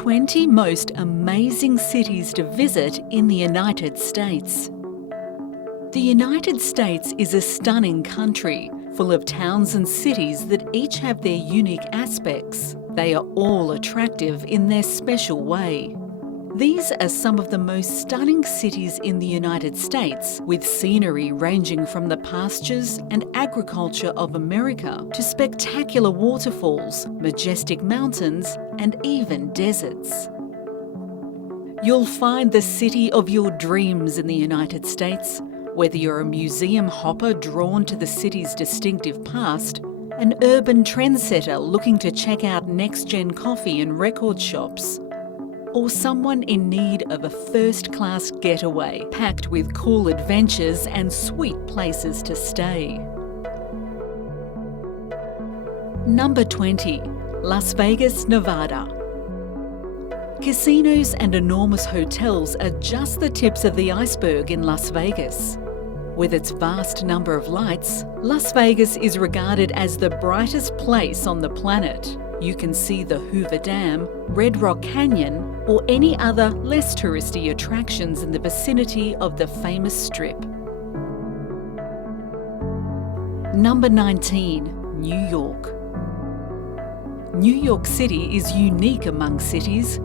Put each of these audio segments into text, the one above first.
20 most amazing cities to visit in the United States. The United States is a stunning country, full of towns and cities that each have their unique aspects. They are all attractive in their special way. These are some of the most stunning cities in the United States, with scenery ranging from the pastures and agriculture of America to spectacular waterfalls, majestic mountains, and even deserts. You'll find the city of your dreams in the United States, whether you're a museum hopper drawn to the city's distinctive past, an urban trendsetter looking to check out next-gen coffee and record shops, or someone in need of a first-class getaway packed with cool adventures and sweet places to stay. Number 20. Las Vegas, Nevada. Casinos and enormous hotels are just the tips of the iceberg in Las Vegas. With its vast number of lights, Las Vegas is regarded as the brightest place on the planet. You can see the Hoover Dam, Red Rock Canyon, or any other less touristy attractions in the vicinity of the famous Strip. Number 19. New York. New York City is unique among cities.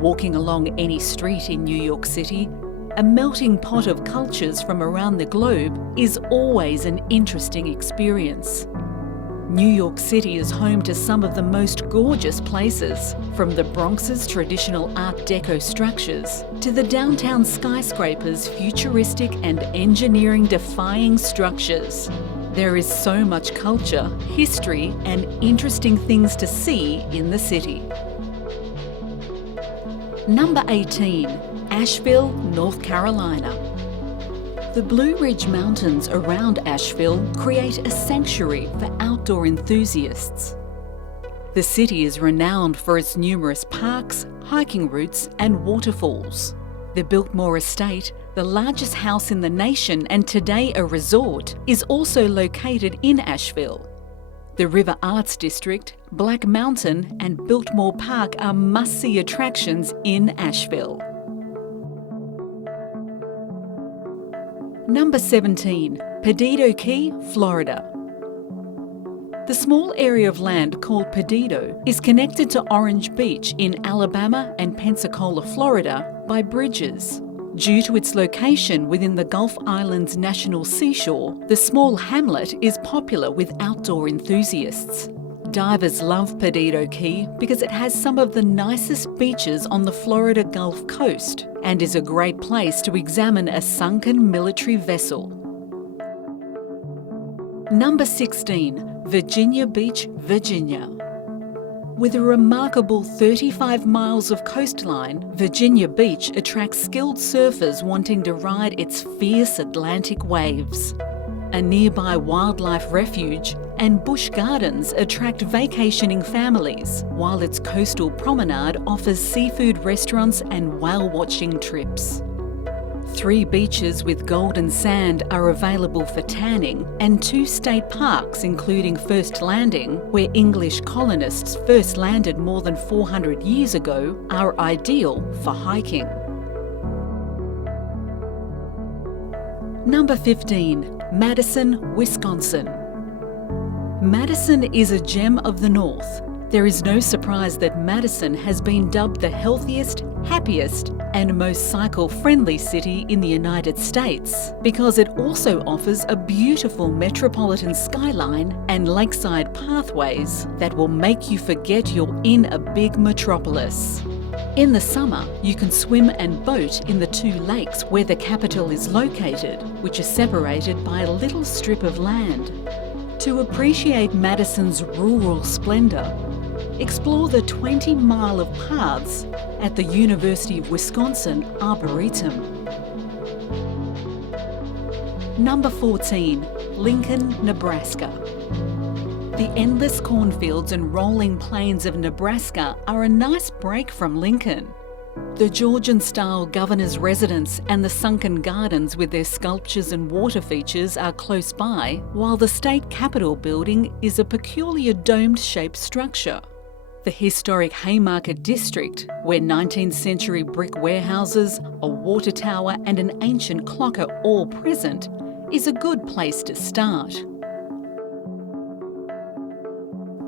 Walking along any street in New York City, a melting pot of cultures from around the globe, is always an interesting experience. New York City is home to some of the most gorgeous places, from the Bronx's traditional Art Deco structures to the downtown skyscrapers' futuristic and engineering-defying structures. There is so much culture, history, and interesting things to see in the city. Number 18. Asheville, North Carolina. The Blue Ridge Mountains around Asheville create a sanctuary for outdoor enthusiasts. The city is renowned for its numerous parks, hiking routes, and waterfalls. The Biltmore Estate, the largest house in the nation and today a resort, is also located in Asheville. The River Arts District, Black Mountain, and Biltmore Park are must-see attractions in Asheville. Number 17. Perdido Key, Florida. The small area of land called Perdido is connected to Orange Beach in Alabama and Pensacola, Florida by bridges. Due to its location within the Gulf Islands National Seashore, the small hamlet is popular with outdoor enthusiasts. Divers love Perdido Key because it has some of the nicest beaches on the Florida Gulf Coast and is a great place to examine a sunken military vessel. Number 16. Virginia Beach, Virginia. With a remarkable 35 miles of coastline, Virginia Beach attracts skilled surfers wanting to ride its fierce Atlantic waves. A nearby wildlife refuge and busch gardens attract vacationing families, while its coastal promenade offers seafood restaurants and whale-watching trips. 3 beaches with golden sand are available for tanning, and 2 state parks, including First Landing, where English colonists first landed more than 400 years ago, are ideal for hiking. Number 15. Madison, Wisconsin. Madison is a gem of the North. There is no surprise that Madison has been dubbed the healthiest, happiest, and most cycle-friendly city in the United States because it also offers a beautiful metropolitan skyline and lakeside pathways that will make you forget you're in a big metropolis. In the summer, you can swim and boat in the 2 lakes where the capital is located, which are separated by a little strip of land. To appreciate Madison's rural splendour, explore the 20-mile of paths at the University of Wisconsin Arboretum. Number 14. Lincoln, Nebraska. The endless cornfields and rolling plains of Nebraska are a nice break from Lincoln. The Georgian-style governor's residence and the sunken gardens with their sculptures and water features are close by, while the state capitol building is a peculiar domed-shaped structure. The historic Haymarket district, where 19th century brick warehouses, a water tower and an ancient clock are all present, is a good place to start.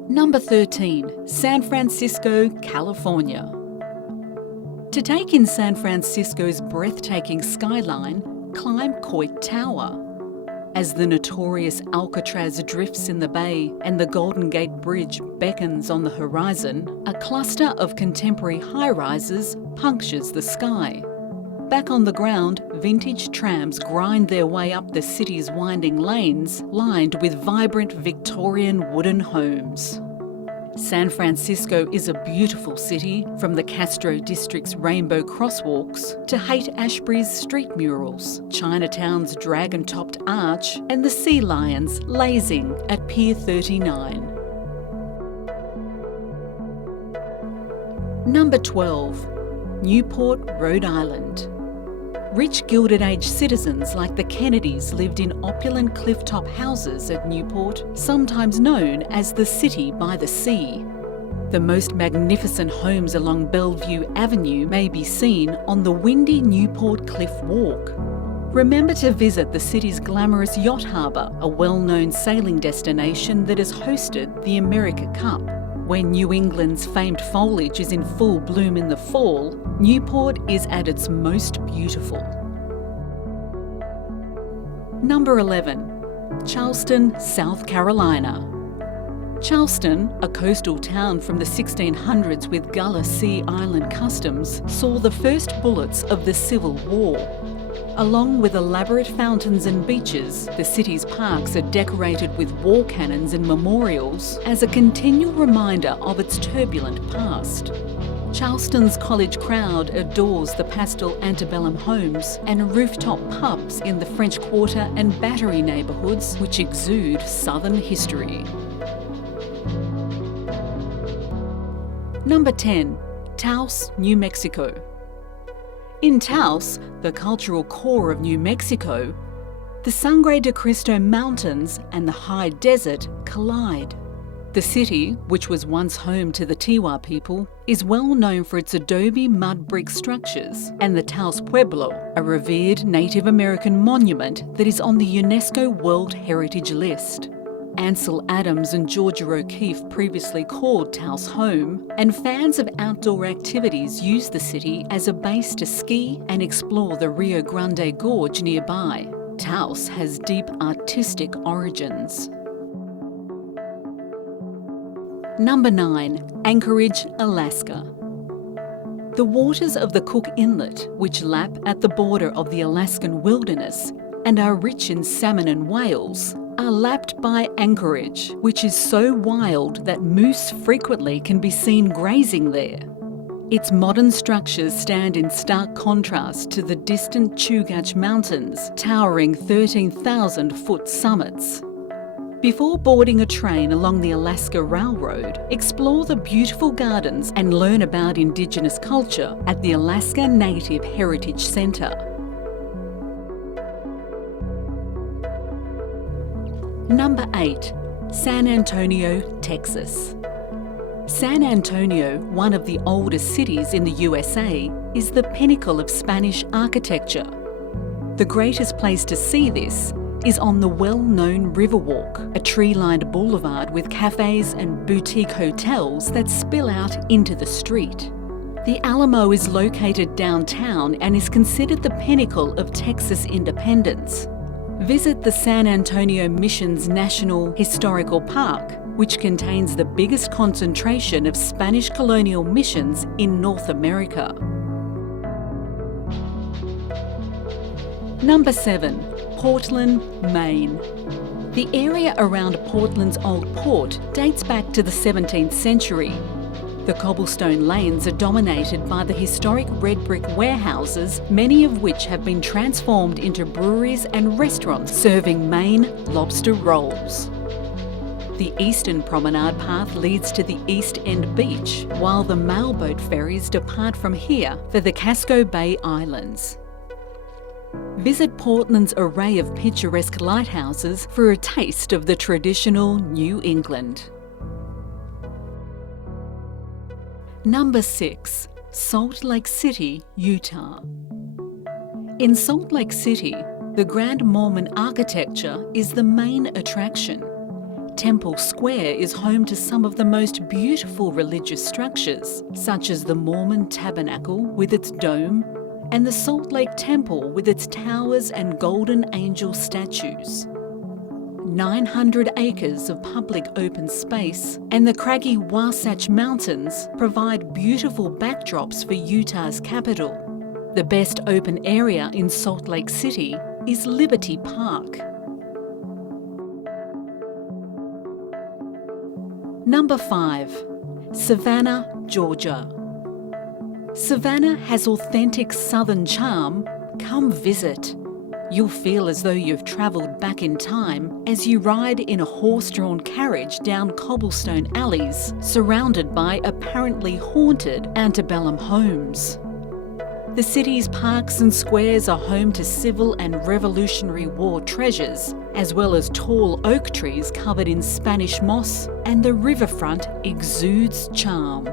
Number 13, San Francisco, California. To take in San Francisco's breathtaking skyline, climb Coit Tower. As the notorious Alcatraz drifts in the bay and the Golden Gate Bridge beckons on the horizon, a cluster of contemporary high-rises punctures the sky. Back on the ground, vintage trams grind their way up the city's winding lanes, lined with vibrant Victorian wooden homes. San Francisco is a beautiful city, from the Castro District's rainbow crosswalks to Haight-Ashbury's street murals, Chinatown's dragon-topped arch and the sea lions lazing at Pier 39. Number 12, Newport, Rhode Island. Rich Gilded Age citizens like the Kennedys lived in opulent cliff-top houses at Newport, sometimes known as the City by the Sea. The most magnificent homes along Bellevue Avenue may be seen on the windy Newport Cliff Walk. Remember to visit the city's glamorous yacht harbour, a well-known sailing destination that has hosted the America Cup. When New England's famed foliage is in full bloom in the fall, Newport is at its most beautiful. Number 11, Charleston, South Carolina. Charleston, a coastal town from the 1600s with Gullah Sea Island customs, saw the first bullets of the Civil War. Along with elaborate fountains and beaches, the city's parks are decorated with war cannons and memorials as a continual reminder of its turbulent past. Charleston's college crowd adores the pastel antebellum homes and rooftop pubs in the French Quarter and Battery neighbourhoods, which exude Southern history. Number 10, Taos, New Mexico. In Taos, the cultural core of New Mexico, the Sangre de Cristo Mountains and the high desert collide. The city, which was once home to the Tiwa people, is well known for its adobe mud brick structures, and the Taos Pueblo, a revered Native American monument that is on the UNESCO World Heritage List. Ansel Adams and Georgia O'Keeffe previously called Taos home, and fans of outdoor activities use the city as a base to ski and explore the Rio Grande Gorge nearby. Taos has deep artistic origins. Number 9, Anchorage, Alaska. The waters of the Cook Inlet, which lap at the border of the Alaskan wilderness and are rich in salmon and whales, are lapped by Anchorage, which is so wild that moose frequently can be seen grazing there. Its modern structures stand in stark contrast to the distant Chugach Mountains, towering 13,000-foot summits. Before boarding a train along the Alaska Railroad, explore the beautiful gardens and learn about Indigenous culture at the Alaska Native Heritage Centre. Number 8, San Antonio, Texas. San Antonio, one of the oldest cities in the USA, is the pinnacle of Spanish architecture. The greatest place to see this is on the well-known Riverwalk, a tree-lined boulevard with cafes and boutique hotels that spill out into the street. The Alamo is located downtown and is considered the pinnacle of Texas independence. Visit the San Antonio Missions National Historical Park, which contains the biggest concentration of Spanish colonial missions in North America. Number 7, Portland, Maine. The area around Portland's old port dates back to the 17th century. The cobblestone lanes are dominated by the historic red brick warehouses, many of which have been transformed into breweries and restaurants serving Maine lobster rolls. The eastern promenade path leads to the East End Beach, while the mailboat ferries depart from here for the Casco Bay Islands. Visit Portland's array of picturesque lighthouses for a taste of the traditional New England. Number 6. Salt Lake City, Utah. In Salt Lake City, the Grand Mormon architecture is the main attraction. Temple Square is home to some of the most beautiful religious structures, such as the Mormon Tabernacle with its dome and the Salt Lake Temple with its towers and golden angel statues. 900 acres of public open space and the craggy Wasatch Mountains provide beautiful backdrops for Utah's capital. The best open area in Salt Lake City is Liberty Park. Number 5. Savannah, Georgia. Savannah has authentic southern charm. Come visit. You'll feel as though you've travelled back in time as you ride in a horse-drawn carriage down cobblestone alleys surrounded by apparently haunted antebellum homes. The city's parks and squares are home to Civil and Revolutionary War treasures, as well as tall oak trees covered in Spanish moss, and the riverfront exudes charm.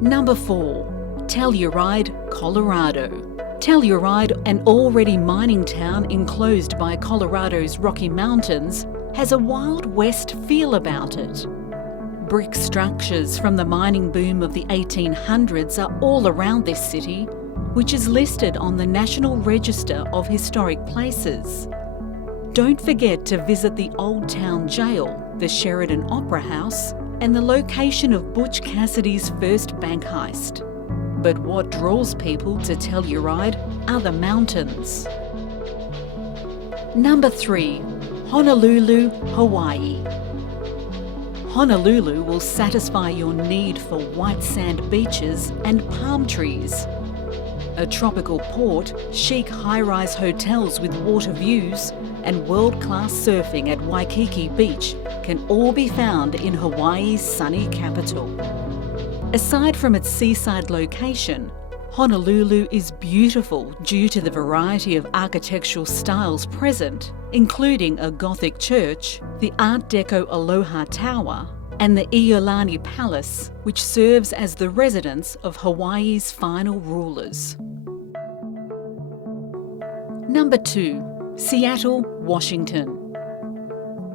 Number 4. Telluride, Colorado. Telluride, an already mining town enclosed by Colorado's Rocky Mountains, has a Wild West feel about it. Brick structures from the mining boom of the 1800s are all around this city, which is listed on the National Register of Historic Places. Don't forget to visit the Old Town Jail, the Sheridan Opera House, and the location of Butch Cassidy's first bank heist. But what draws people to Telluride are the mountains. Number 3. Honolulu, Hawaii. Honolulu will satisfy your need for white sand beaches and palm trees. A tropical port, chic high-rise hotels with water views, and world-class surfing at Waikiki Beach can all be found in Hawaii's sunny capital. Aside from its seaside location, Honolulu is beautiful due to the variety of architectural styles present, including a Gothic church, the Art Deco Aloha Tower, and the Iolani Palace, which serves as the residence of Hawaii's final rulers. Number 2. Seattle, Washington.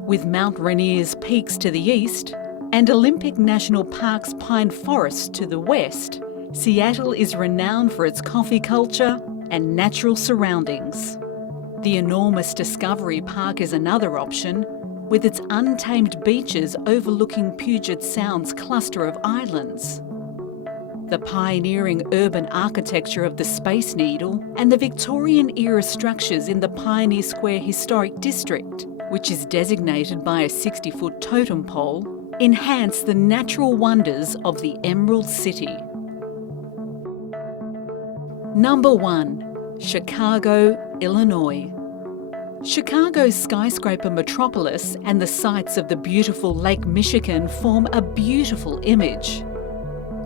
With Mount Rainier's peaks to the east and Olympic National Park's pine forests to the west, Seattle is renowned for its coffee culture and natural surroundings. The enormous Discovery Park is another option, with its untamed beaches overlooking Puget Sound's cluster of islands. The pioneering urban architecture of the Space Needle and the Victorian-era structures in the Pioneer Square Historic District, which is designated by a 60-foot totem pole, enhance the natural wonders of the Emerald City. Number 1. Chicago, Illinois. Chicago's skyscraper metropolis and the sights of the beautiful Lake Michigan form a beautiful image.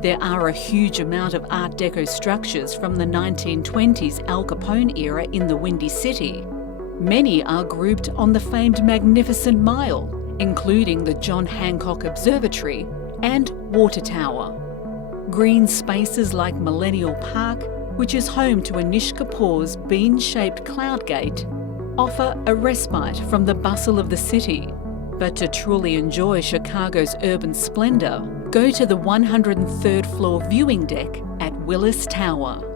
There are a huge amount of Art Deco structures from the 1920s Al Capone era in the Windy City. Many are grouped on the famed Magnificent Mile, including the John Hancock Observatory and Water Tower. Green spaces like Millennial Park, which is home to Anish Kapoor's bean-shaped cloud gate, offer a respite from the bustle of the city. But to truly enjoy Chicago's urban splendour, go to the 103rd floor viewing deck at Willis Tower.